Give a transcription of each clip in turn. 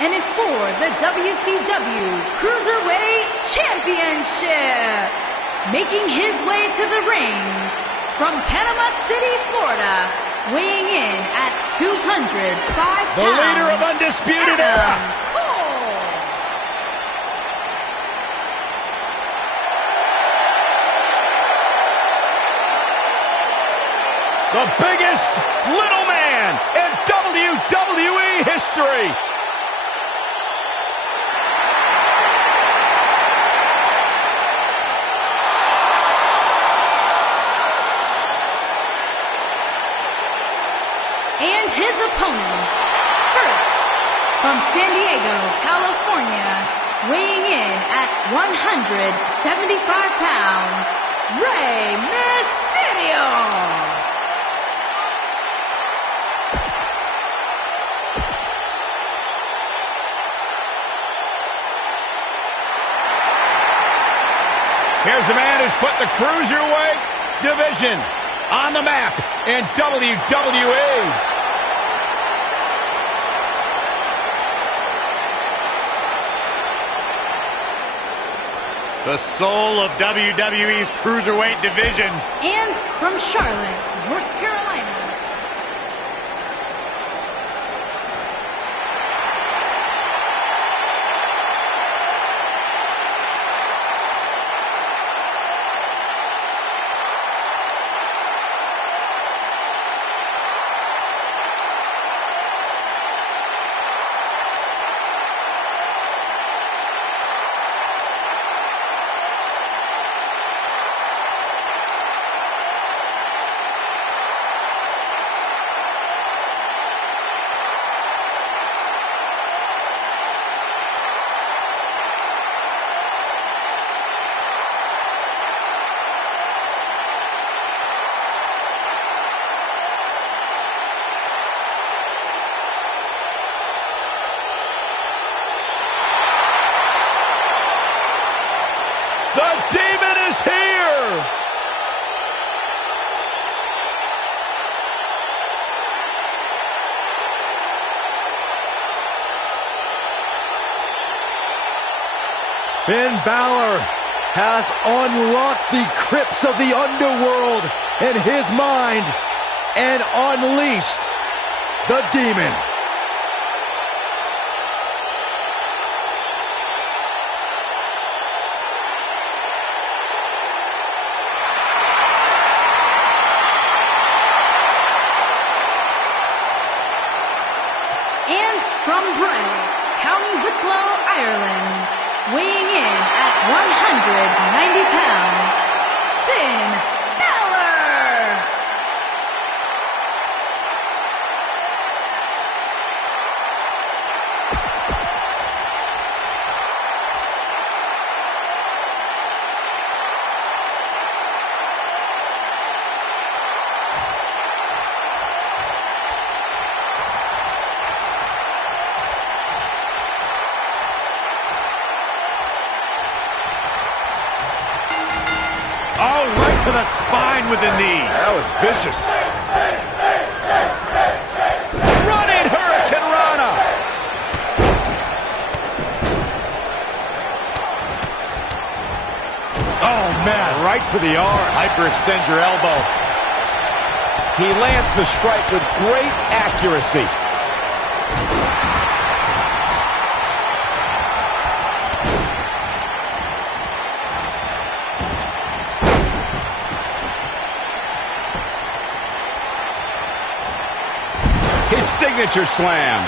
and is for the WCW Cruiserweight Championship. Making his way to the ring from Panama City, Florida, weighing in at 205 pounds, the leader of Undisputed Era. The biggest little man in WWE history. And his opponent, first, from San Diego, California, weighing in at 175 pounds, Rey Mysterio. Here's a man who's put the Cruiserweight division on the map in WWE. The soul of WWE's Cruiserweight division. And from Charlotte, North Carolina, The Demon is here! Finn Balor has unlocked the crypts of the underworld in his mind and unleashed the Demon. and from Bray, County Wicklow, Ireland, weighing in at 190 pounds, Finn Balor. Oh, right to the spine with the knee. That was vicious. Running Hurricane Rana. Oh, man, right to the arm. Hyperextend your elbow. He lands the strike with great accuracy. His signature slam.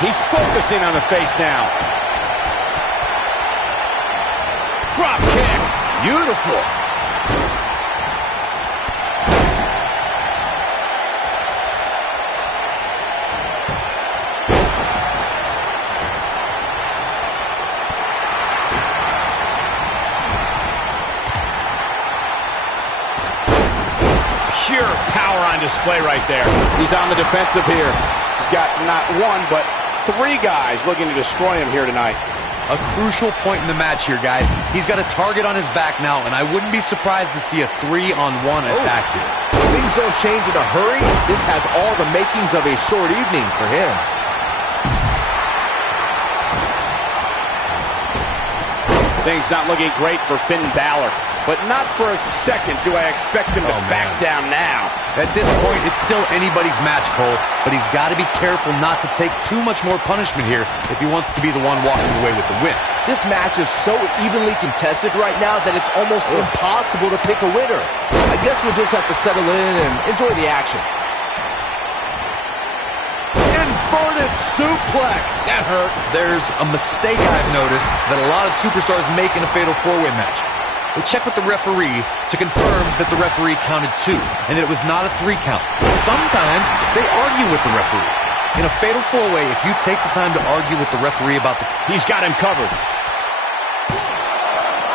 He's focusing on the face now. Drop kick. Beautiful. Pure power on display right there. He's on the defensive here. He's got not one, but three guys looking to destroy him here tonight. A crucial point in the match here, guys. He's got a target on his back now, and I wouldn't be surprised to see a 3-on-1 attack here. If things don't change in a hurry, this has all the makings of a short evening for him. Things not looking great for Finn Balor. But not for a second do I expect him to back down now. At this point, it's still anybody's match, Cole, but he's got to be careful not to take too much more punishment here if he wants to be the one walking away with the win. This match is so evenly contested right now that it's almost impossible to pick a winner. I guess we'll just have to settle in and enjoy the action. Inverted suplex. That hurt. There's a mistake I've noticed that a lot of superstars make in a fatal four-way match. They check with the referee to confirm that the referee counted 2 and that it was not a 3 count. Sometimes they argue with the referee. In a fatal four-way, if you take the time to argue with the referee about the... He's got him covered.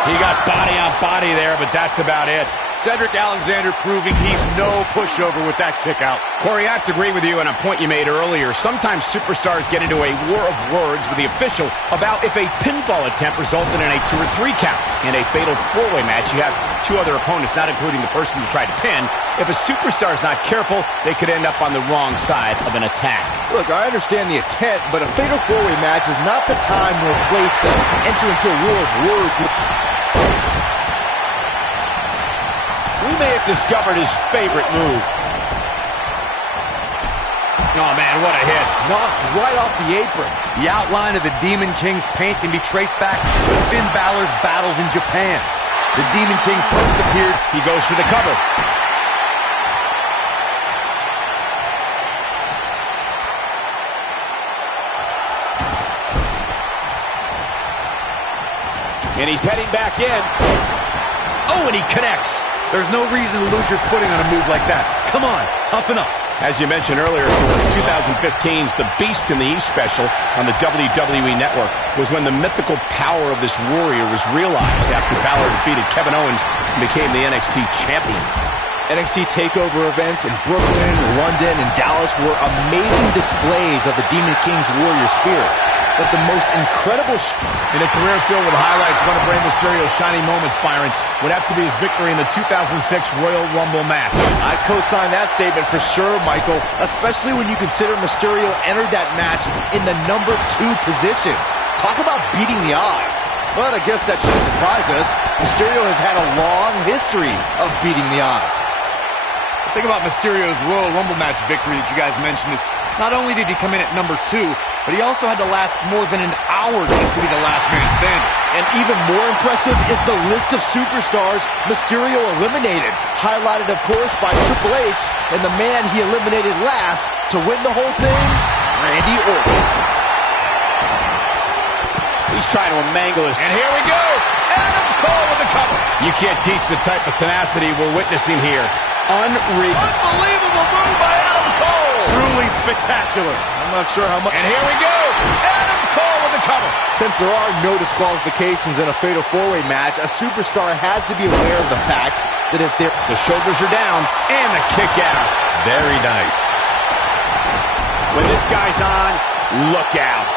He got body on body there, but that's about it. Cedric Alexander proving he's no pushover with that kick out. Corey, I have to agree with you on a point you made earlier. Sometimes superstars get into a war of words with the official about if a pinfall attempt resulted in a 2 or 3 count. In a fatal four-way match, you have 2 other opponents, not including the person you tried to pin. If a superstar's not careful, they could end up on the wrong side of an attack. Look, I understand the intent, but a fatal four-way match is not the time nor place to enter into a war of words with... We may have discovered his favorite move. Oh, man, what a hit. Knocked right off the apron. The outline of the Demon King's paint can be traced back to Finn Balor's battles in Japan. The Demon King first appeared. He goes for the cover. And he's heading back in. Oh, and he connects. There's no reason to lose your footing on a move like that. Come on, toughen up. As you mentioned earlier, 2015's The Beast in the East special on the WWE Network was when the mythical power of this warrior was realized after Balor defeated Kevin Owens and became the NXT champion. NXT TakeOver events in Brooklyn, London, and Dallas were amazing displays of the Demon King's warrior spirit. But the most incredible... In a career filled with highlights, one of Rey Mysterio's shining moments, Byron, would have to be his victory in the 2006 Royal Rumble match. I'd co-sign that statement for sure, Michael, especially when you consider Mysterio entered that match in the number 2 position. Talk about beating the odds. But I guess that shouldn't surprise us. Mysterio has had a long history of beating the odds. The thing about Mysterio's Royal Rumble match victory that you guys mentioned is not only did he come in at number 2, but he also had to last more than an hour just to be the last man standing. And even more impressive is the list of superstars Mysterio eliminated, highlighted, of course, by Triple H and the man he eliminated last to win the whole thing, Randy Orton. He's trying to mangle his... And here we go! Adam Cole with the cover! You can't teach the type of tenacity we're witnessing here. Unreal. Unbelievable move by Adam Cole! Truly spectacular. I'm not sure how much... And here we go! Adam Cole with the cover! Since there are no disqualifications in a fatal four-way match, a superstar has to be aware of the fact that if they're... The shoulders are down, and the kick out. Very nice. When this guy's on, look out.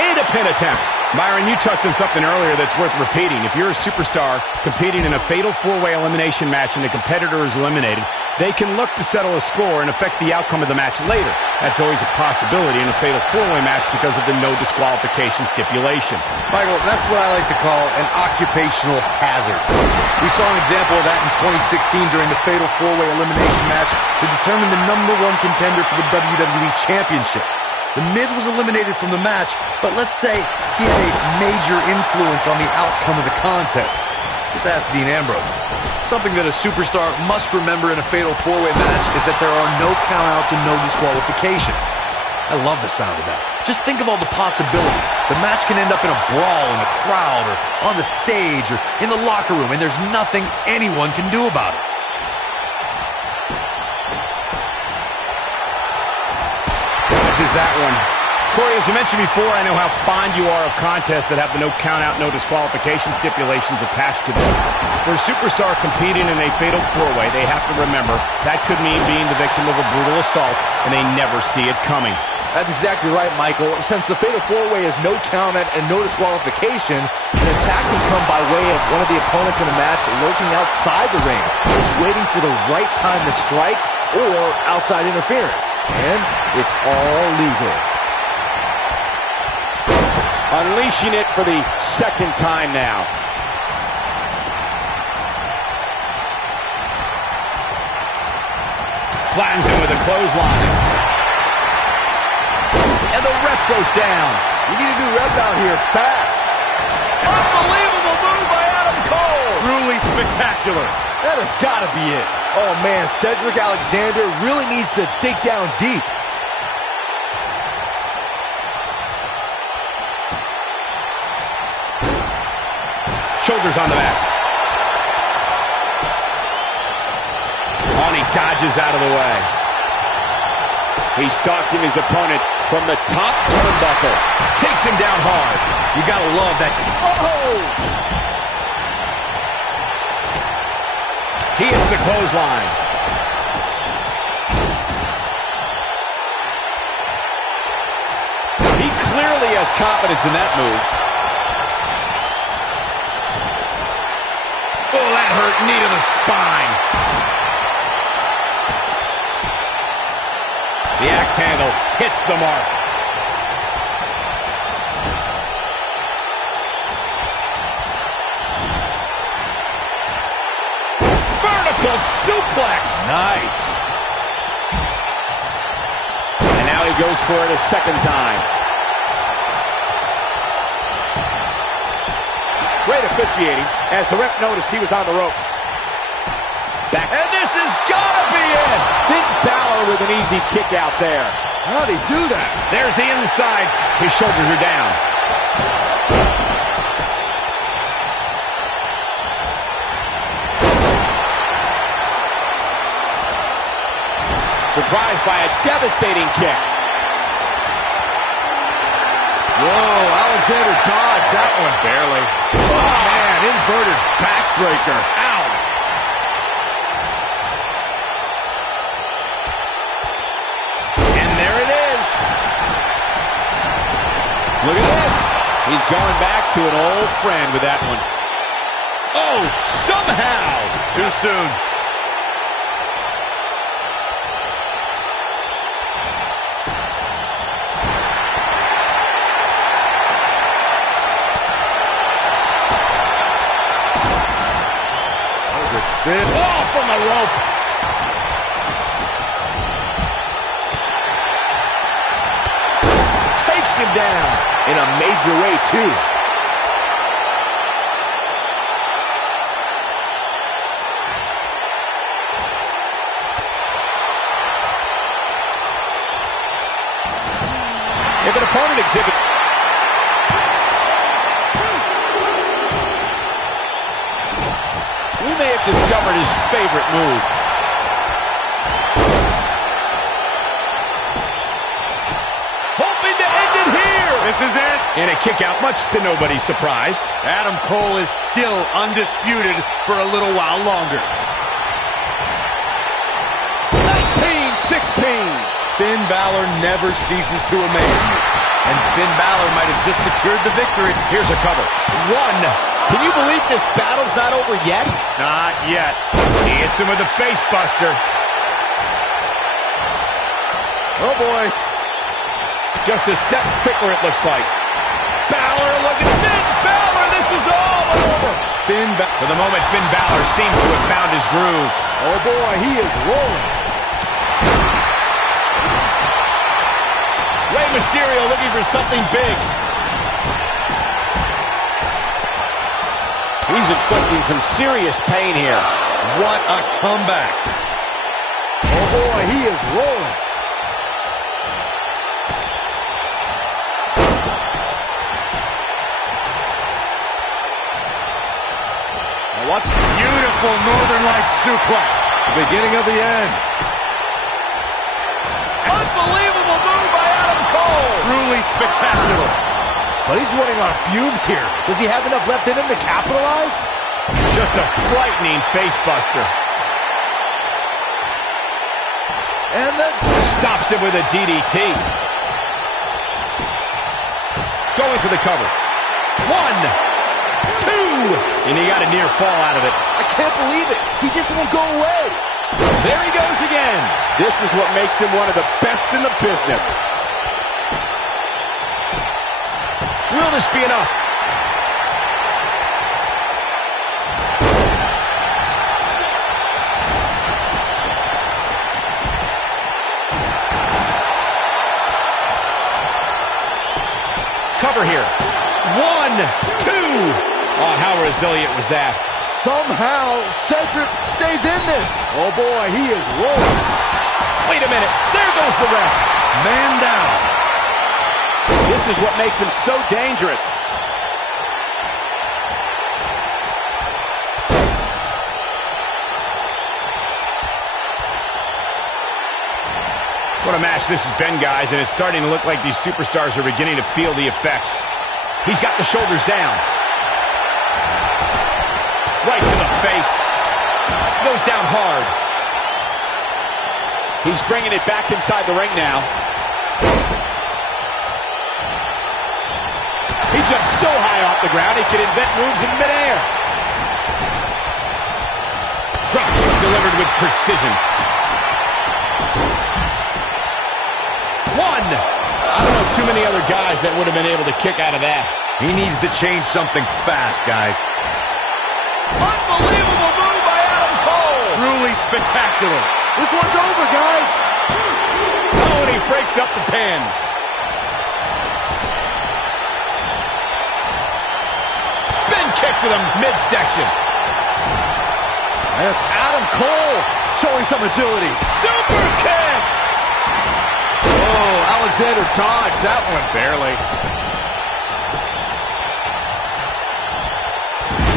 And a pin attempt. Byron, you touched on something earlier that's worth repeating. If you're a superstar competing in a fatal four-way elimination match and the competitor is eliminated, they can look to settle a score and affect the outcome of the match later. That's always a possibility in a fatal four-way match because of the no disqualification stipulation. Michael, that's what I like to call an occupational hazard. We saw an example of that in 2016 during the fatal four-way elimination match to determine the #1 contender for the WWE Championship. The Miz was eliminated from the match, but let's say he had a major influence on the outcome of the contest. Just ask Dean Ambrose. Something that a superstar must remember in a fatal four-way match is that there are no countouts and no disqualifications. I love the sound of that. Just think of all the possibilities. The match can end up in a brawl in the crowd or on the stage or in the locker room, and there's nothing anyone can do about it. Is that one. Corey, as you mentioned before, I know how fond you are of contests that have the no count-out, no disqualification stipulations attached to them. For a superstar competing in a fatal four-way, they have to remember that could mean being the victim of a brutal assault, and they never see it coming. That's exactly right, Michael. Since the fatal four-way is no count-out and no disqualification, an attack can come by way of one of the opponents in the match lurking outside the ring, just waiting for the right time to strike or outside interference. And it's all legal. Unleashing it for the second time now. Flattens him with a clothesline. And the ref goes down. You need a new ref out here fast. Unbelievable move by Adam Cole. Truly spectacular. That has got to be it. Oh, man, Cedric Alexander really needs to dig down deep. Shoulders on the back. Oh, and he dodges out of the way. He's stalking his opponent from the top turnbuckle. Takes him down hard. You gotta love that. Oh! He hits the clothesline. He clearly has confidence in that move. Oh, that hurt. Knee to the spine. The axe handle hits the mark. Vertical suplex. Nice. And now he goes for it a second time. Great officiating as the ref noticed he was on the ropes. Back. And this has got to be it. Finn Balor with an easy kick out there. How'd he do that? There's the inside. His shoulders are down. Surprised by a devastating kick. Whoa, Alexander dodged that one barely. Oh, man, inverted backbreaker. Ow. And there it is. Look at this. He's going back to an old friend with that one. Oh, somehow. Too soon. Oh, from the rope. Takes him down in a major way, too. If an opponent exhibits we may have discovered his favorite move. Hoping to end it here. This is it. And a kick out, much to nobody's surprise. Adam Cole is still undisputed for a little while longer. 19-16. Finn Balor never ceases to amaze me. And Finn Balor might have just secured the victory. Here's a cover. One. Can you believe this battle's not over yet? Not yet. He hits him with a face buster. Oh, boy. Just a step quicker, it looks like. Balor looking. Finn Balor, this is all over. For the moment, Finn Balor seems to have found his groove. Oh, boy, he is rolling. Rey Mysterio looking for something big. He's inflicting some serious pain here. What a comeback. Oh, boy, he is rolling. Now watch the beautiful Northern Lights suplex. The beginning of the end. Unbelievable move by Adam Cole. Truly spectacular. But he's running on fumes here. Does he have enough left in him to capitalize? Just a frightening face buster. And then stops him with a DDT. Going for the cover. 1, 2. And he got a near fall out of it. I can't believe it. He just won't go away. There he goes again. This is what makes him one of the best in the business. Will this be enough? Cover here. 1, 2. Oh, how resilient was that? Somehow, Cedric stays in this. Oh, boy, he is rolling. Wait a minute. There goes the ref. Man down. This is what makes him so dangerous. What a match this has been, guys, and it's starting to look like these superstars are beginning to feel the effects. He's got the shoulders down. Right to the face. Goes down hard. He's bringing it back inside the ring now. He jumps so high off the ground, he can invent moves in midair. Drop kick delivered with precision. 1. I don't know too many other guys that would have been able to kick out of that. He needs to change something fast, guys. Unbelievable move by Adam Cole. Truly spectacular. This one's over, guys. Oh, and he breaks up the pin. Spin kick to the midsection. And it's Adam Cole showing some agility. Super kick. Oh, Alexander dodged that one barely.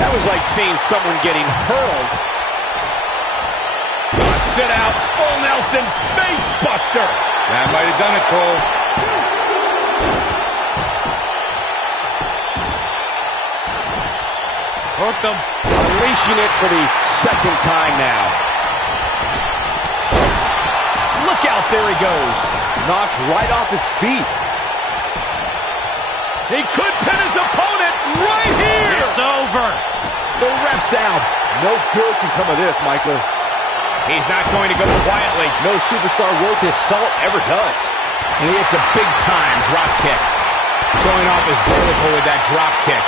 That was like seeing someone getting hurled. Sit out, full Nelson face buster. That might have done it, Cole. Hooked him. Unleashing it for the second time now. Look out, there he goes. Knocked right off his feet. He could pin his opponent right here. It's over. The ref's out. No good can come of this, Michael. He's not going to go quietly. No superstar worth his salt ever does. And he hits a big-time drop kick. Showing off his vertical with that drop kick.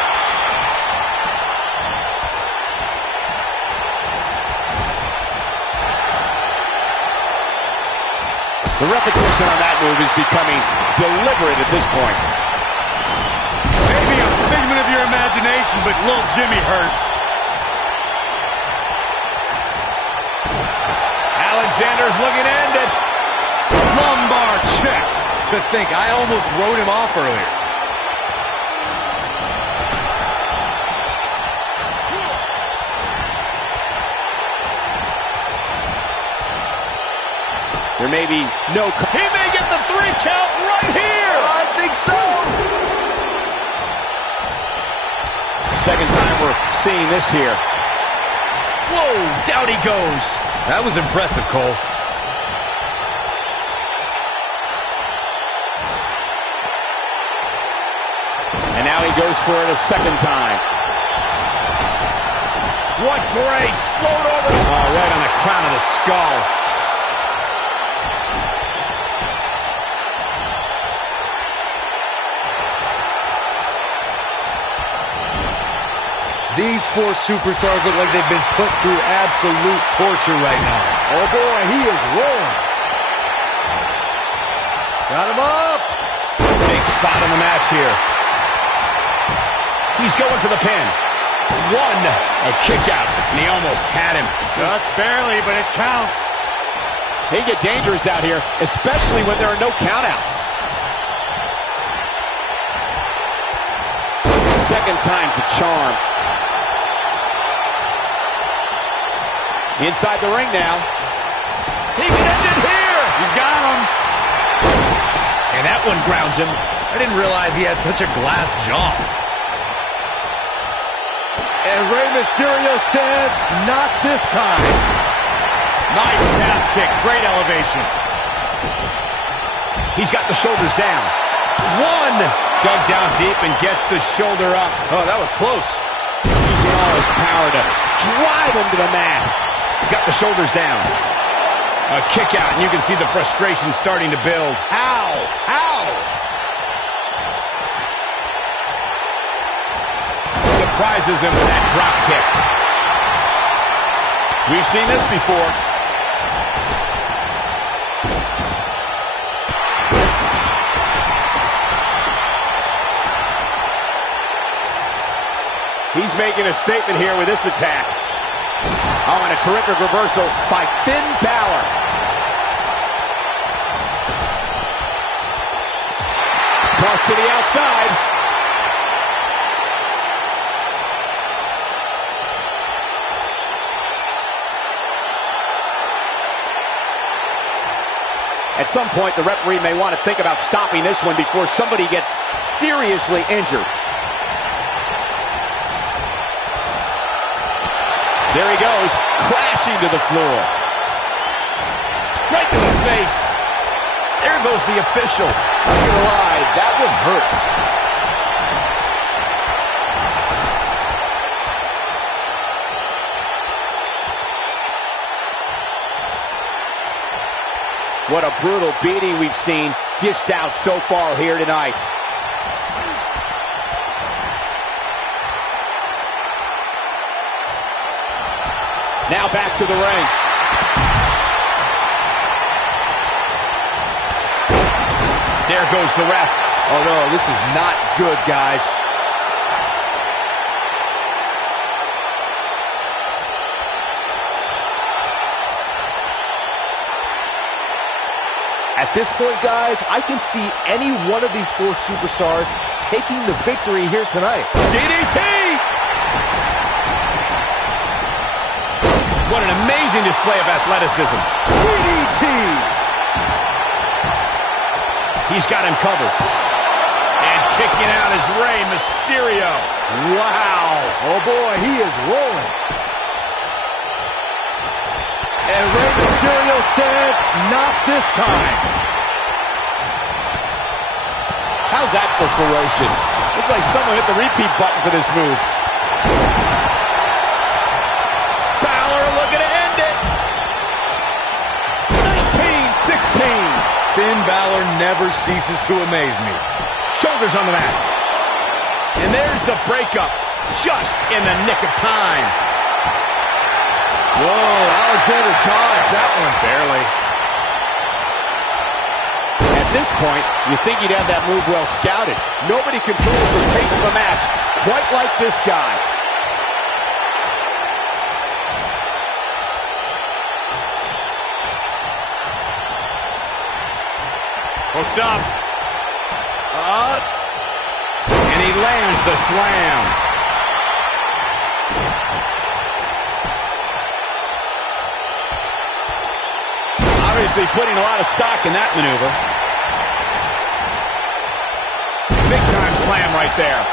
The repetition on that move is becoming deliberate at this point. Maybe a figment of your imagination, but little Jimmy hurts. Alexander's looking to end it. Lumbar check. To think, I almost wrote him off earlier. There may be no... He may get the 3 count right here! I think so! Second time we're seeing this here. Whoa, down he goes. That was impressive, Cole. And now he goes for it a second time. What grace! Float over. Oh, right on the crown of the skull. These 4 superstars look like they've been put through absolute torture right now. Oh, boy, he is rolling. Got him up. Big spot in the match here. He's going for the pin. 1, a kick out, and he almost had him. Just barely, but it counts. They get dangerous out here, especially when there are no countouts. Second time's a charm. Inside the ring now. He can end it here. He's got him. And that one grounds him. I didn't realize he had such a glass jaw. And Rey Mysterio says, not this time. Nice calf kick. Great elevation. He's got the shoulders down. 1. Dug down deep and gets the shoulder up. Oh, that was close. Using all his power to drive him to the mat. Got the shoulders down. A kick out, and you can see the frustration starting to build. Ow! Ow! surprises him with that drop kick. We've seen this before. He's making a statement here with this attack. Oh, and a terrific reversal by Finn Balor. Cross to the outside. At some point, the referee may want to think about stopping this one before somebody gets seriously injured. There he goes, crashing to the floor. Right to the face. There goes the official. I'm not gonna lie, that would hurt. What a brutal beating we've seen dished out so far here tonight. Now back to the ring. There goes the ref. Oh no, this is not good, guys. At this point, guys, I can see any one of these four superstars taking the victory here tonight. DDT! What an amazing display of athleticism. DDT! He's got him covered. And kicking out is Rey Mysterio. Wow. Oh boy, he is rolling. And Rey Mysterio says, not this time. How's that for ferocious? Looks like someone hit the repeat button for this move. Balor looking to end it. 19-16. Finn Balor never ceases to amaze me. Shoulders on the mat. And there's the breakup. Just in the nick of time. Whoa, Alexander dodged that one barely. At this point, you think he'd have that move well scouted. Nobody controls the pace of a match quite like this guy. Hooked up. And he lands the slam. Obviously putting a lot of stock in that maneuver. Big time slam right there.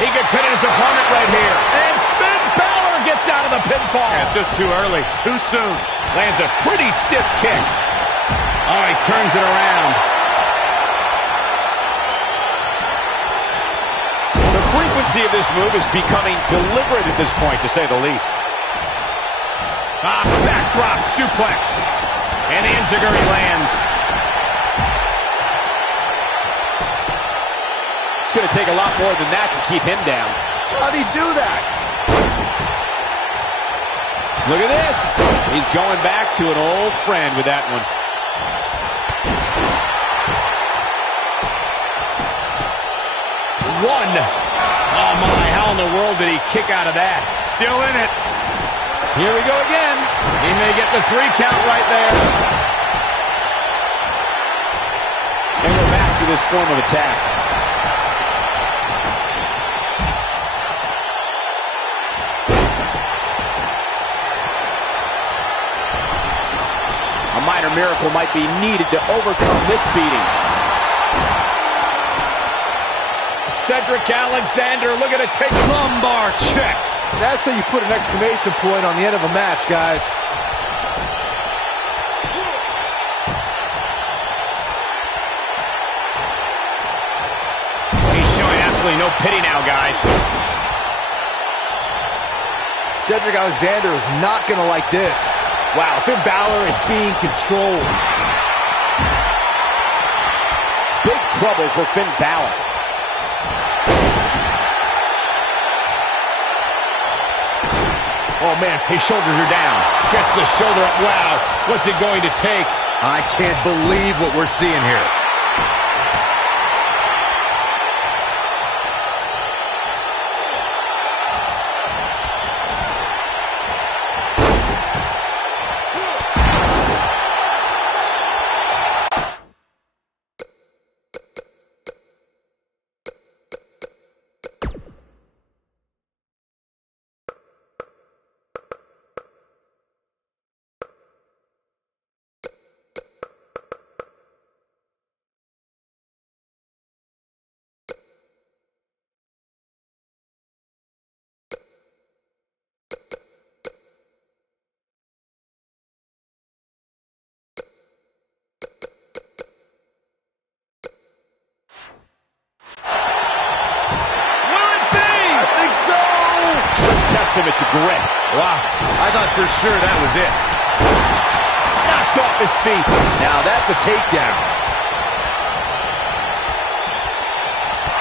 He could pin his opponent right here. And Finn Balor gets out of the pinfall. Yeah, it's just too early, too soon. Lands a pretty stiff kick. Oh, he turns it around. The frequency of this move is becoming deliberate at this point, to say the least. Backdrop suplex. And the enziguri lands. It's going to take a lot more than that to keep him down. How'd he do that? Look at this. He's going back to an old friend with that one. One. Oh, my. How in the world did he kick out of that? Still in it. Here we go again. He may get the 3 count right there. And we're back to this form of attack. A minor miracle might be needed to overcome this beating. Cedric Alexander looking to take lumbar check. That's how you put an exclamation point on the end of a match, guys. He's showing absolutely no pity now, guys. Cedric Alexander is not going to like this. Wow, Finn Balor is being controlled. Big trouble for Finn Balor. Oh, man, his shoulders are down. Gets the shoulder up. Wow, what's it going to take? I can't believe what we're seeing here. Testament to grit. Wow, I thought for sure that was it. Knocked off his feet. Now that's a takedown.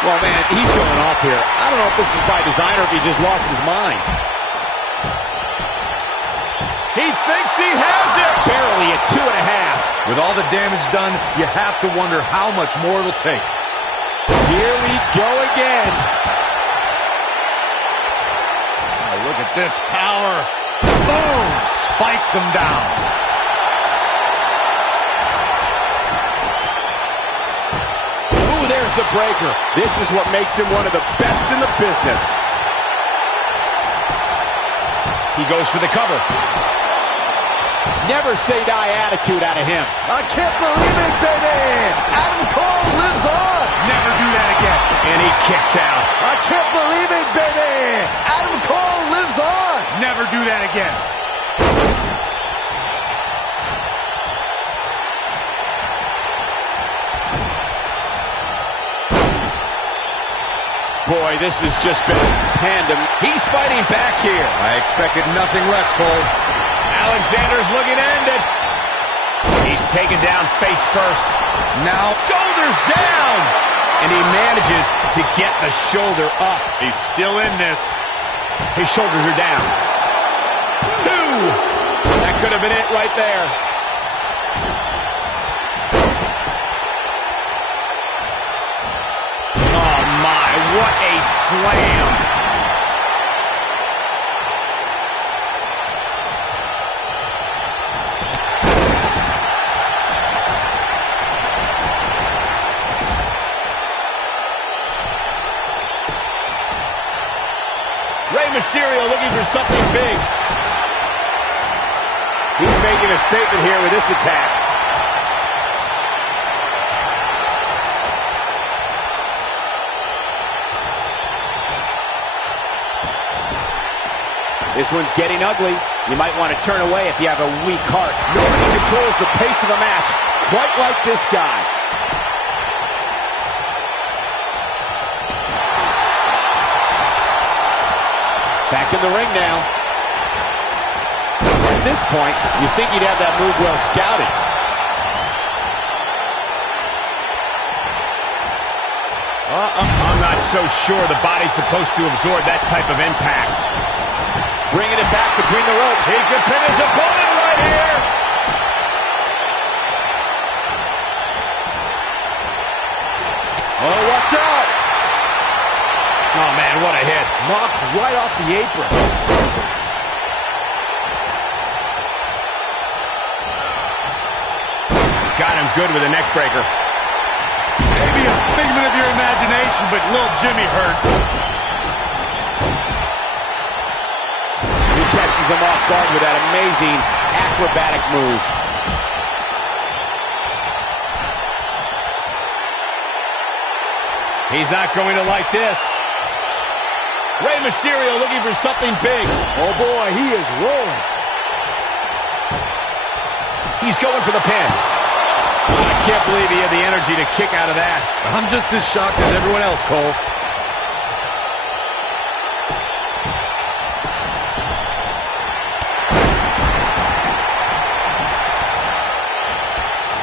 Well, man, he's going off here. I don't know if this is by design or if he just lost his mind. He thinks he has it. Barely at 2.5. With all the damage done, you have to wonder how much more it'll take. Here we go again. Look at this power. Boom! Spikes him down. Ooh, there's the breaker. This is what makes him one of the best in the business. He goes for the cover. Never say die attitude out of him. I can't believe it, baby! Adam Cole lives on! Never do that again. And he kicks out. I can't believe it, baby! Adam Cole lives on! Never do that again. Boy, this has just been pandem. He's fighting back here. I expected nothing less, Cole. Alexander's looking to end it. He's taken down face first. Now, Shoulders down. And he manages to get the shoulder up. He's still in this. His shoulders are down. 2. That could have been it right there. Oh, my. What a slam. Mysterio looking for something big. He's making a statement here with this attack. This one's getting ugly. You might want to turn away if you have a weak heart. Nobody controls the pace of a match quite like this guy. Back in the ring now. At this point, you think he'd have that move well scouted. I'm not so sure the body's supposed to absorb that type of impact. Bringing it back between the ropes. He could pin his opponent right here. Oh, watch out! Oh, man, what a hit. Knocked right off the apron. Got him good with a neck breaker. Maybe a figment of your imagination, but little Jimmy hurts. He catches him off guard with that amazing acrobatic move. He's not going to like this. Rey Mysterio looking for something big. Oh, boy, he is rolling. He's going for the pin. I can't believe he had the energy to kick out of that. I'm just as shocked as everyone else, Cole.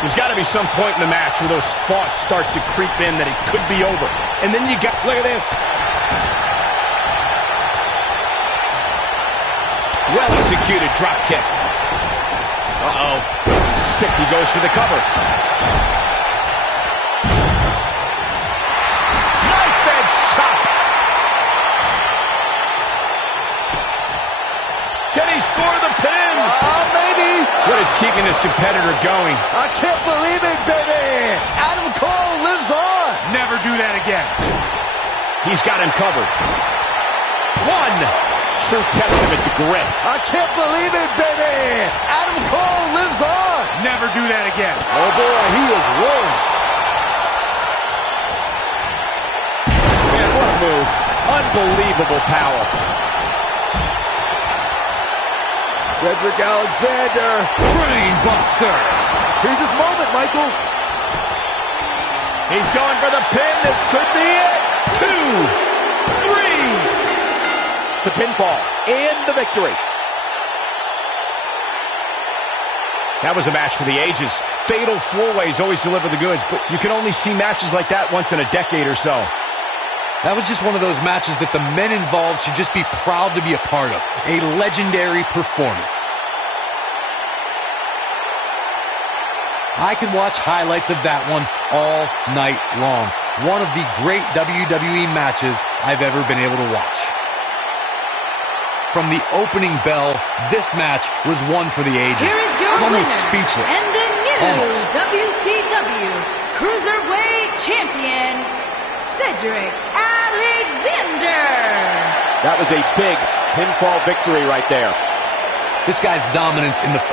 There's got to be some point in the match where those thoughts start to creep in that it could be over. And then you got, look at this. Well-executed drop kick. Uh-oh. Sick, he goes for the cover. Knife edge chop. Can he score the pin? Maybe. What is keeping this competitor going? I can't believe it, baby. Adam Cole lives on. Never do that again. He's got him covered. One. True testament to grit. I can't believe it, baby. Adam Cole lives on. Never do that again. Oh, boy, he is rolling. Man, what a move. Unbelievable power. Cedric Alexander. Brain buster. Here's his moment, Michael. He's going for the pin. This could be it. 2, 3. The pinfall and the victory. That was a match for the ages. Fatal four-ways always deliver the goods, but you can only see matches like that once in a decade or so. That was just one of those matches that the men involved should just be proud to be a part of. A legendary performance. I could watch highlights of that one all night long. One of the great WWE matches I've ever been able to watch. From the opening bell, this match was one for the ages. Here is your I'm almost winner, speechless. and the new Almost. WCW Cruiserweight Champion, Cedric Alexander. That was a big pinfall victory right there. This guy's dominance in the